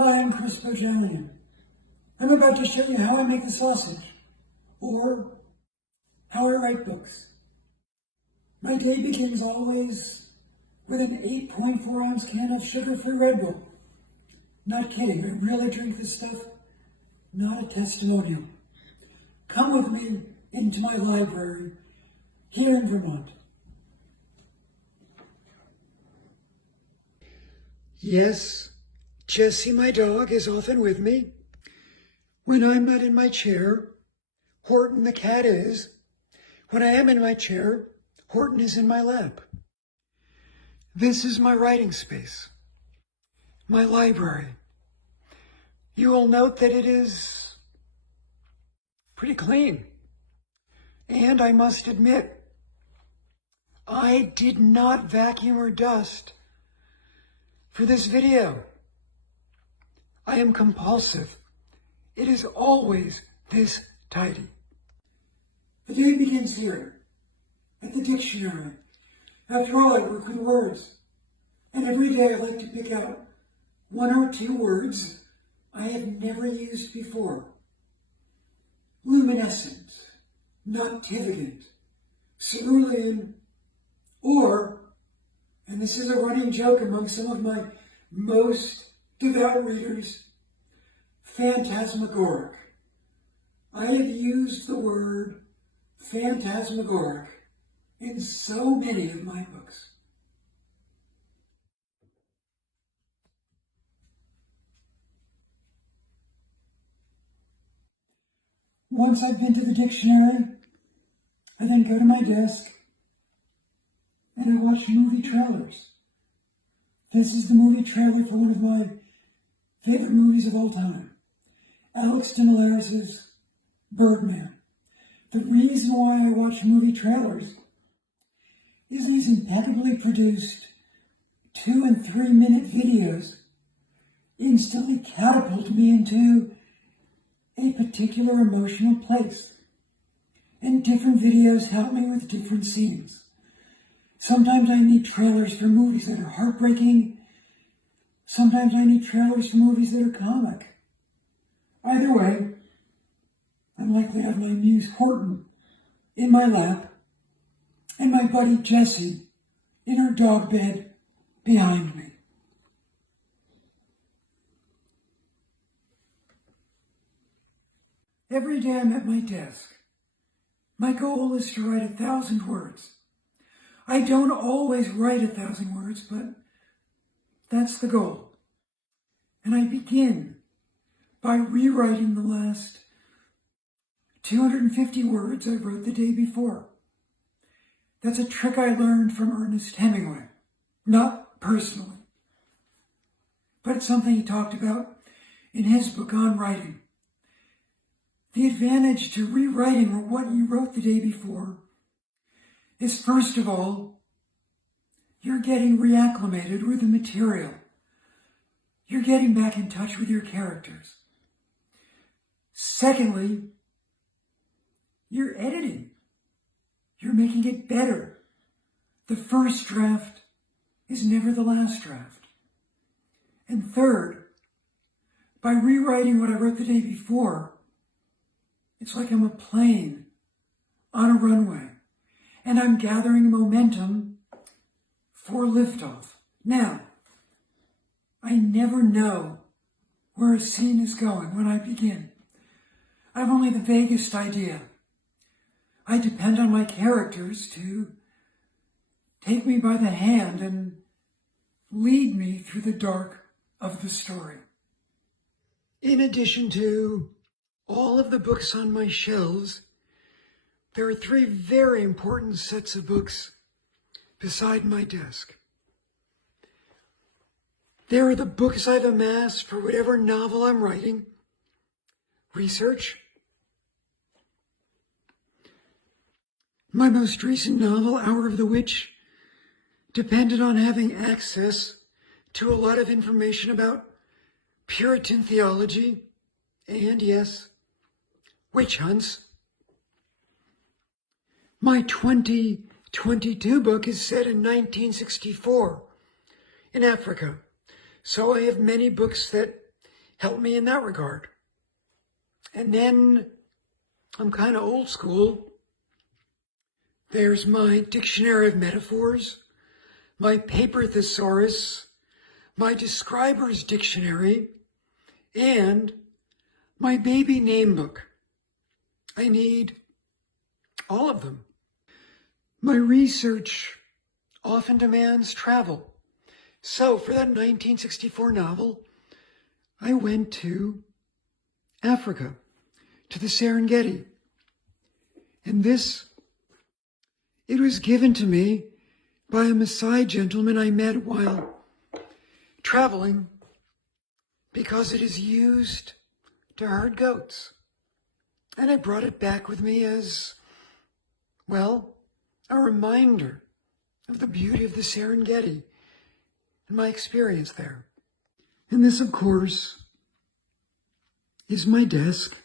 Hi, I'm Bohjalian. I'm about to show you how I make the sausage, or how I write books. My day begins always with an 8.4-ounce can of sugar-free Red Bull. Not kidding, I really drink this stuff, not a testimonial. Come with me into my library here in Vermont. Yes, Jessie, my dog, is often with me. When I'm not in my chair, Horton the cat is. When I am in my chair, Horton is in my lap. This is my writing space, my library. You will note that it is pretty clean. And I must admit, I did not vacuum or dust for this video. I am compulsive. It is always this tidy. The day begins here, at the dictionary. After all, I work with words. And every day I like to pick out one or two words I have never used before. Luminescent, noctivagant, cerulean, or, and this is a running joke among some of my most devout readers, phantasmagoric. I have used the word phantasmagoric in so many of my books. Once I've been to the dictionary, I then go to my desk and I watch movie trailers. This is the movie trailer for one of my favorite movies of all time, Alex de Moraes' Birdman. The reason why I watch movie trailers is these impeccably produced 2 and 3 minute videos instantly catapult me into a particular emotional place. And different videos help me with different scenes. Sometimes I need trailers for movies that are heartbreaking. Sometimes I need trailers for movies that are comic. Either way, I'm likely to have my muse Horton in my lap and my buddy Jessie in her dog bed behind me. Every day I'm at my desk. My goal is to write 1,000 words. I don't always write 1,000 words, but that's the goal. And I begin by rewriting the last 250 words I wrote the day before. That's a trick I learned from Ernest Hemingway, not personally, but it's something he talked about in his book on writing. The advantage to rewriting what you wrote the day before is, first of all, you're getting reacclimated with the material. You're getting back in touch with your characters. Secondly, you're editing. You're making it better. The first draft is never the last draft. And third, by rewriting what I wrote the day before, it's like I'm a plane on a runway, and I'm gathering momentum for liftoff. Now, I never know where a scene is going when I begin. I've only the vaguest idea. I depend on my characters to take me by the hand and lead me through the dark of the story. In addition to all of the books on my shelves, there are 3 very important sets of books beside my desk. There are the books I've amassed for whatever novel I'm writing, research. My most recent novel, Hour of the Witch, depended on having access to a lot of information about Puritan theology and, yes, witch hunts. My 2022 book is set in 1964 in Africa, so I have many books that helped me in that regard. And then I'm kind of old school. There's my Dictionary of Metaphors, my Paper Thesaurus, my Describer's Dictionary, and my baby name book. I need all of them. My research often demands travel. So for that 1964 novel, I went to Africa, to the Serengeti. And it was given to me by a Maasai gentleman I met while traveling because it is used to herd goats. And I brought it back with me as, well, a reminder of the beauty of the Serengeti and my experience there. And this, of course, is my desk.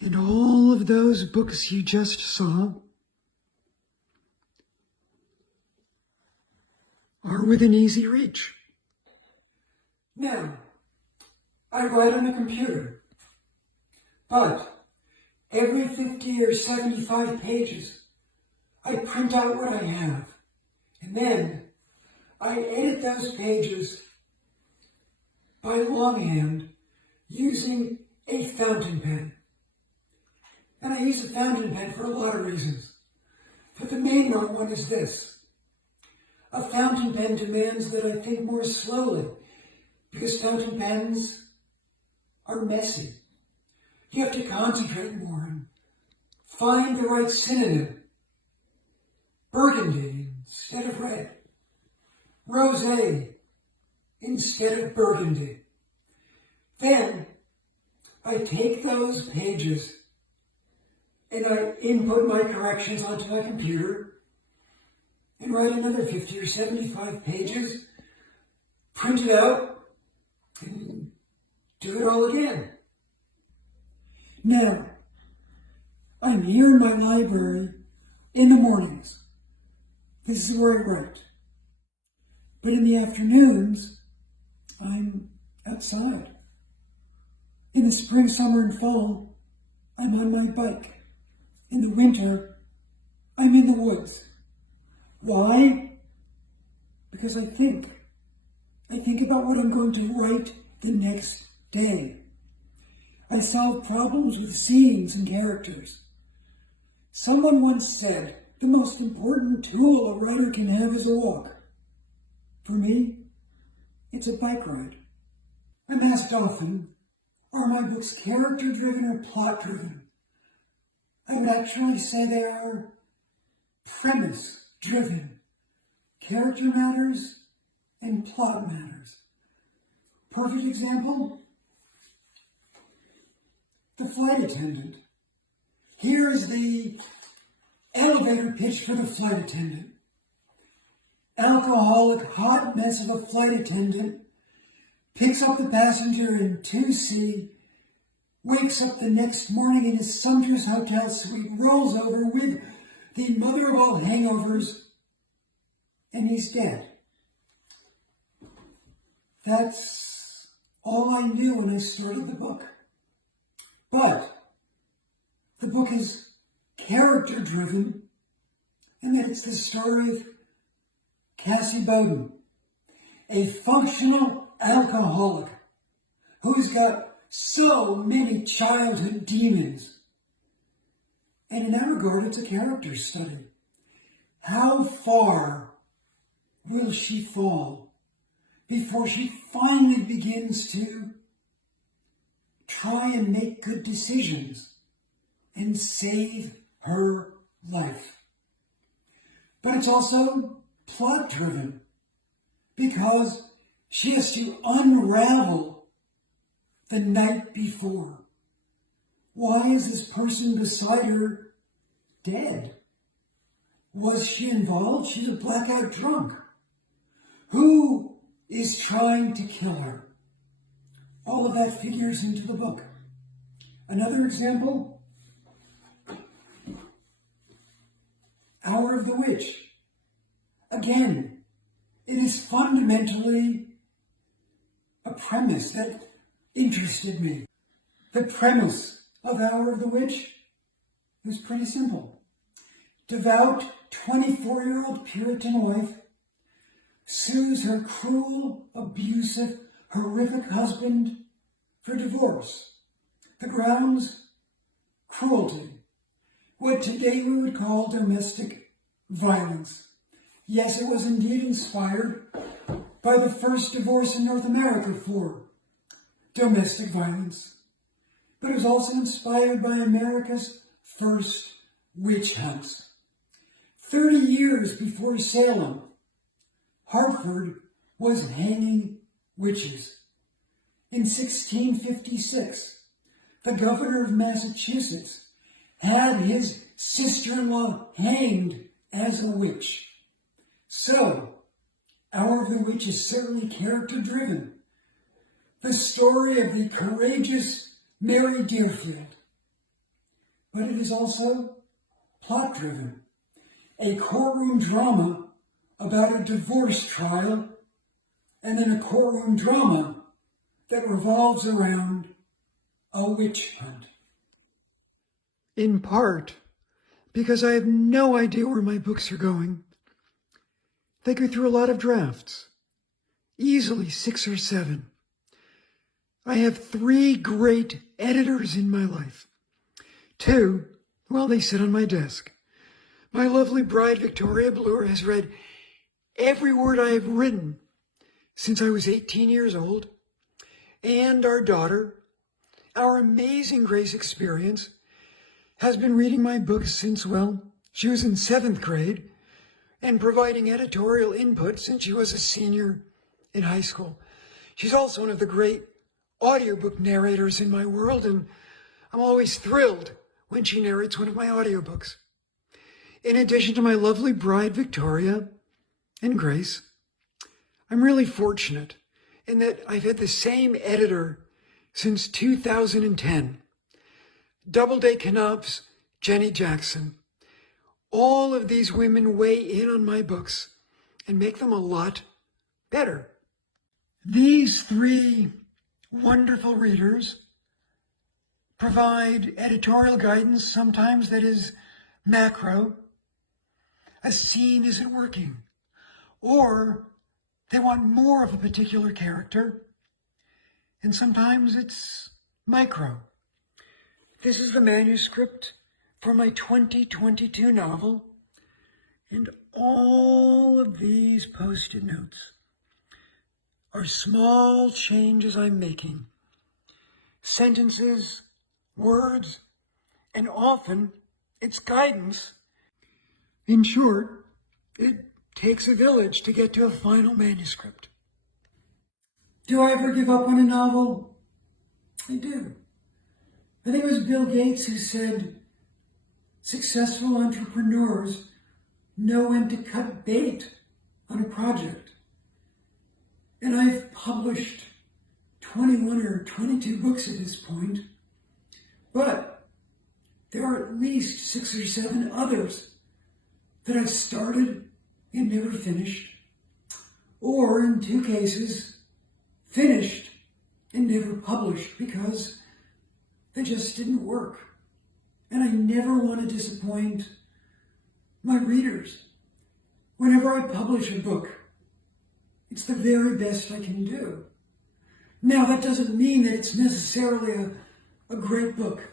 And all of those books you just saw are within easy reach. Now, I write on a computer, but every 50 or 75 pages, I print out what I have, and then I edit those pages by longhand using a fountain pen. And I use a fountain pen for a lot of reasons. But the main one is this. A fountain pen demands that I think more slowly, because fountain pens are messy. You have to concentrate more and find the right synonym. Burgundy instead of red. Rosé instead of burgundy. Then I take those pages and I input my corrections onto my computer and write another 50 or 75 pages, print it out, and do it all again. Now, I'm here in my library in the mornings. This is where I write. But in the afternoons, I'm outside. In the spring, summer, and fall, I'm on my bike. In the winter, I'm in the woods. Why? Because I think. I think about what I'm going to write the next day. I solve problems with scenes and characters. Someone once said, the most important tool a writer can have is a walk. For me, it's a bike ride. I'm asked often, are my books character-driven or plot-driven? I would actually say they are premise-driven. Character matters and plot matters. Perfect example? The flight attendant. Here is the elevator pitch for the flight attendant. Alcoholic, hot mess of a flight attendant picks up the passenger in 2C, wakes up the next morning in his sumptuous hotel suite, rolls over with the mother of all hangovers, and he's dead. That's all I knew when I started the book. But the book is character-driven, and that it's the story of Cassie Bowden, a functional alcoholic who's got so many childhood demons. And in that regard, it's a character study. How far will she fall before she finally begins to try and make good decisions and save her life? But it's also plot-driven because she has to unravel the night before. Why is this person beside her dead? Was she involved? She's a blackout drunk. Who is trying to kill her? All of that figures into the book. Another example, Hour of the Witch. Again, it is fundamentally a premise that interested me. The premise of Hour of the Witch was pretty simple. Devout 24-year-old Puritan wife sues her cruel, abusive, horrific husband for divorce. The grounds? Cruelty. What today we would call domestic violence. Yes, it was indeed inspired by the first divorce in North America for domestic violence. But it was also inspired by America's first witch hunts. 30 years before Salem, Hartford was hanging witches. In 1656, the governor of Massachusetts had his sister-in-law hanged as a witch. So, Hour of the Witch is certainly character-driven. The story of the courageous Mary Deerfield. But it is also plot-driven. A courtroom drama about a divorce trial, and then a courtroom drama that revolves around a witch hunt. In part because I have no idea where my books are going. They go through a lot of drafts, easily 6 or 7. I have 3 great editors in my life. 2, well, they sit on my desk. My lovely bride, Victoria Bloor, has read every word I have written since I was 18 years old. And our daughter, our amazing Grace Experience, has been reading my books since, well, she was in 7th grade and providing editorial input since she was a senior in high school. She's also one of the great audiobook narrators in my world, and I'm always thrilled when she narrates one of my audiobooks. In addition to my lovely bride, Victoria, and Grace, I'm really fortunate in that I've had the same editor since 2010. Doubleday Knopf's Jenny Jackson. All of these women weigh in on my books and make them a lot better. These 3 wonderful readers provide editorial guidance, sometimes that is macro. A scene isn't working, or they want more of a particular character, and sometimes it's micro. This is the manuscript for my 2022 novel, and all of these post-it notes are small changes I'm making. Sentences, words, and often it's guidance. In short, it takes a village to get to a final manuscript. Do I ever give up on a novel? I do. I think it was Bill Gates who said, successful entrepreneurs know when to cut bait on a project. And I've published 21 or 22 books at this point, but there are at least 6 or 7 others that I've started and never finished, or in 2 cases, finished and never published because they just didn't work. And I never want to disappoint my readers. Whenever I publish a book, it's the very best I can do. Now, that doesn't mean that it's necessarily a great book.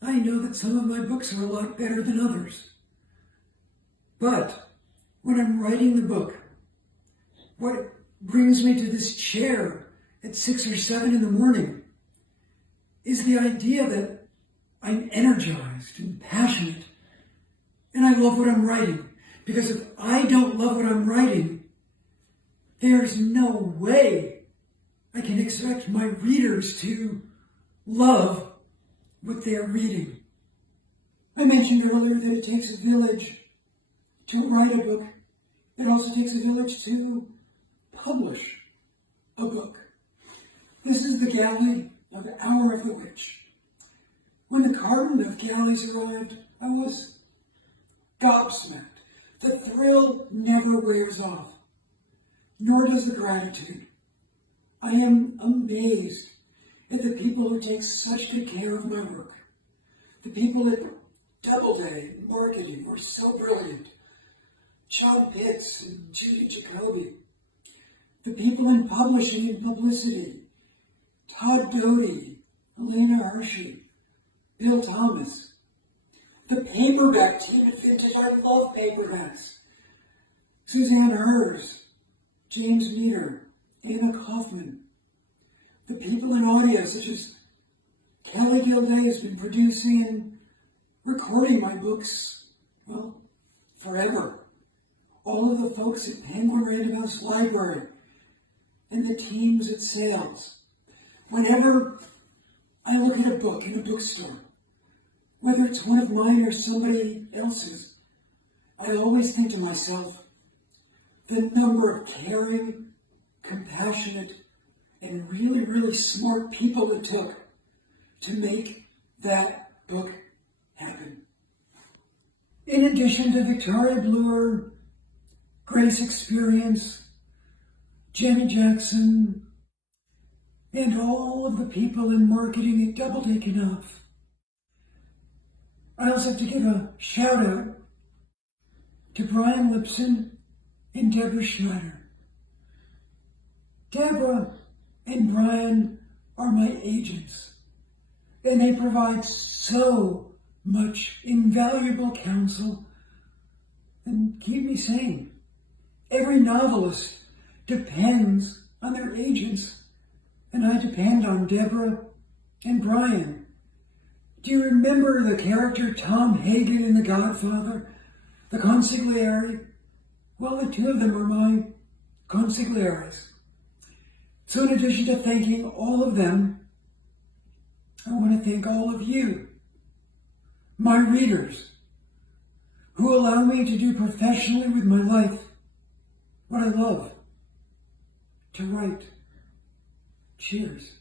I know that some of my books are a lot better than others. But when I'm writing the book, what brings me to this chair at 6 or 7 in the morning is the idea that I'm energized and passionate, and I love what I'm writing. Because if I don't love what I'm writing, there's no way I can expect my readers to love what they're reading. I mentioned earlier that it takes a village to write a book. It also takes a village to publish a book. This is the galley of the Hour of the Witch. When the carton of galleys arrived, I was gobsmacked. The thrill never wears off, nor does the gratitude. I am amazed at the people who take such good care of my work. The people at Doubleday Marketing were so brilliant. John Pitts and Judy Jacoby. The people in publishing and publicity. Todd Doty, Elena Hershey, Bill Thomas. The paperback team at Vintage, I love paperbacks. Suzanne Hers, James Meter, Anna Kaufman. The people in audio, such as Kelly Gilday, has been producing and recording my books, well, forever. All of the folks at Penguin Random House Library and the teams at Sales. Whenever I look at a book in a bookstore, whether it's one of mine or somebody else's, I always think to myself, the number of caring, compassionate, and really, really smart people it took to make that book happen. In addition to Victoria Bluer, Grace Experience, Jenny Jackson, and all of the people in marketing at Doubleday Knopf, I also have to give a shout out to Brian Lipson and Deborah Schneider. Deborah and Brian are my agents, and they provide so much invaluable counsel and keep me sane. Every novelist depends on their agents, and I depend on Deborah and Brian. Do you remember the character Tom Hagen in The Godfather, the consigliere? Well, the two of them are my consiglieres. So in addition to thanking all of them, I want to thank all of you, my readers, who allow me to do professionally with my life what I love, to write. Cheers.